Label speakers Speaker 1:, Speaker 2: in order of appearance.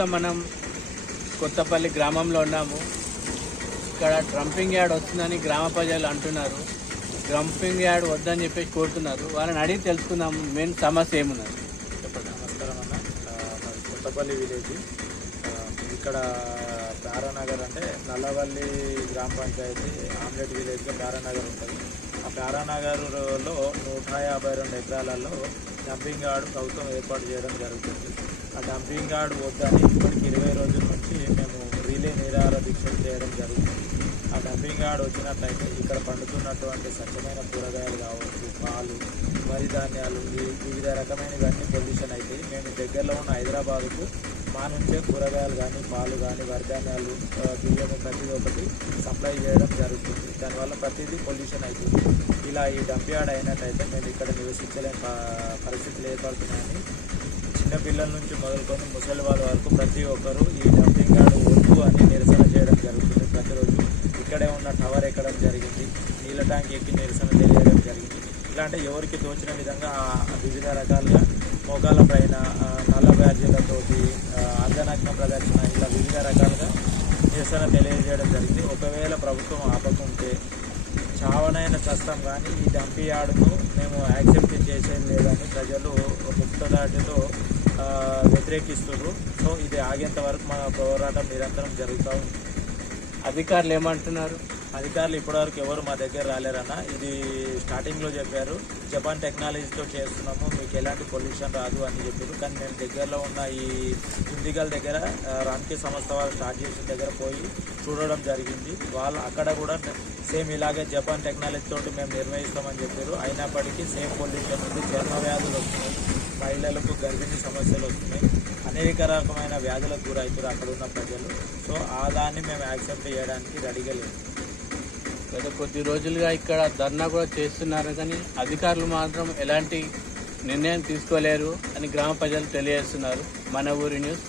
Speaker 1: మనం కొత్తపల్లి గ్రామంలో ఉన్నాము. ఇక్కడ ట్రంపింగ్ యార్డ్ వస్తుందని గ్రామ ప్రజలు అంటున్నారు. ట్రంపింగ్ యార్డ్ వద్దని చెప్పేసి కోరుతున్నారు. వాళ్ళని అడిగి తెలుసుకుందాం. మెయిన్ సమస్య ఏమున్నది?
Speaker 2: చెప్పండి. నమస్కారం అన్న. మాది కొత్తపల్లి విలేజ్. ఇక్కడ ప్యారానగర్ అంటే నల్లవల్లి గ్రామ పంచాయతీ ఆమ్లెట్ విలేజ్గా ప్యారానగర్ ఉంటుంది. ఆ ప్యారానగర్లో నూట యాభై రెండు ఎకరాలలో డంపింగ్ యార్డ్ ప్రభుత్వం ఏర్పాటు చేయడం జరుగుతుంది. ఆ డంపింగ్ యార్డ్ వద్దని ఇప్పటికి ఇరవై రోజుల నుంచి మేము రిలే నిరాహార దీక్షలు చేయడం జరుగుతుంది. ఆ డంపింగ్ యార్డ్ వచ్చినట్లయితే ఇక్కడ పండుతున్నటువంటి స్వచ్ఛమైన కూరగాయలు కావచ్చు పాలు వరి ధాన్యాలు వివిధ రకమైనవన్నీ పొల్యూషన్ అయితే మేము దగ్గరలో ఉన్న హైదరాబాద్కు మా నుంచే కూరగాయలు కానీ పాలు కానీ వరిధాన్యాలు బియ్యం బియ్యము ప్రతి ఒక్కటి సప్లై చేయడం జరుగుతుంది. దానివల్ల ప్రతిదీ పొల్యూషన్ అవుతుంది ఇలా ఈ డంప్యార్డ్ అయినట్టయితే మేము ఇక్కడ నివసించలేని ప- పరిస్థితులు ఏర్పడుతున్నాయని చిన్నపిల్లల నుంచి మొదలుకొని ముసలి వాళ్ళ వరకు ప్రతి ఒక్కరూ ఈ డంపింగ్ యార్డ్ వద్దు అని నిరసన చేయడం జరుగుతుంది. ప్రతిరోజు ఇక్కడే ఉన్న టవర్ ఎక్కడం జరిగింది. నీళ్ళ ట్యాంక్ ఎక్కి నిరసన తెలియడం జరిగింది. ఇలాంటి ఎవరికి తోచిన విధంగా వివిధ రకాలుగా మోకాళ్ళ పైన నల్ల బ్యాడ్జీలతోటి అర్ధనగ్న ప్రదర్శన ఇలా వివిధ రకాలుగా నిరసన తెలియజేయడం జరిగింది. ఒకవేళ ప్రభుత్వం ఆపకుంటే చావనైన కష్టం కానీ ఈ డంపి యార్డును మేము యాక్సెప్ట్ చేసేది లేదని ప్రజలు ముక్తదాటితో వ్యతిరేకిస్తున్నారు. సో ఇది ఆగేంత వరకు మన పోరాటం నిరంతరం జరుగుతూ ఉంది.
Speaker 1: అధికారులు ఏమంటున్నారు?
Speaker 2: అధికారులు ఇప్పటివరకు ఎవరు మా దగ్గర రాలేరన్న. ఇది స్టార్టింగ్లో చెప్పారు. జపాన్ టెక్నాలజీతో చేస్తున్నాము. మీకు ఎలాంటి పొల్యూషన్ రాదు అని చెప్పారు. కానీ మేము దగ్గరలో ఉన్న ఈ కుందిగల్ దగ్గర ఆ, రామ్కే సంస్థ వాళ్ళు స్టార్ట్ చేసిన దగ్గర పోయి చూడడం జరిగింది. వాళ్ళు అక్కడ కూడా సేమ్ ఇలాగే జపాన్ టెక్నాలజీతో మేము నిర్వహిస్తామని చెప్పారు. అయినప్పటికీ సేమ్ పొల్యూషన్ ఉంది. చర్మ వ్యాధులు వస్తున్నాయి. మహిళలకు గర్భిణీ సమస్యలు వస్తున్నాయి. అనేక రకమైన వ్యాధులకు గురవుతారు అక్కడ ఉన్న ప్రజలు. సో ఆ దాన్ని మేము యాక్సెప్ట్ చేయడానికి రెడీగా లేదు
Speaker 1: గత కొద్ది రోజులుగా ఇక్కడ ధర్నా కూడా చేస్తున్నారు కానీ అధికారులు మాత్రం ఎలాంటి నిర్ణయం తీసుకోలేరు అని గ్రామ ప్రజలు తెలియజేస్తున్నారు. మన ఊరి న్యూస్.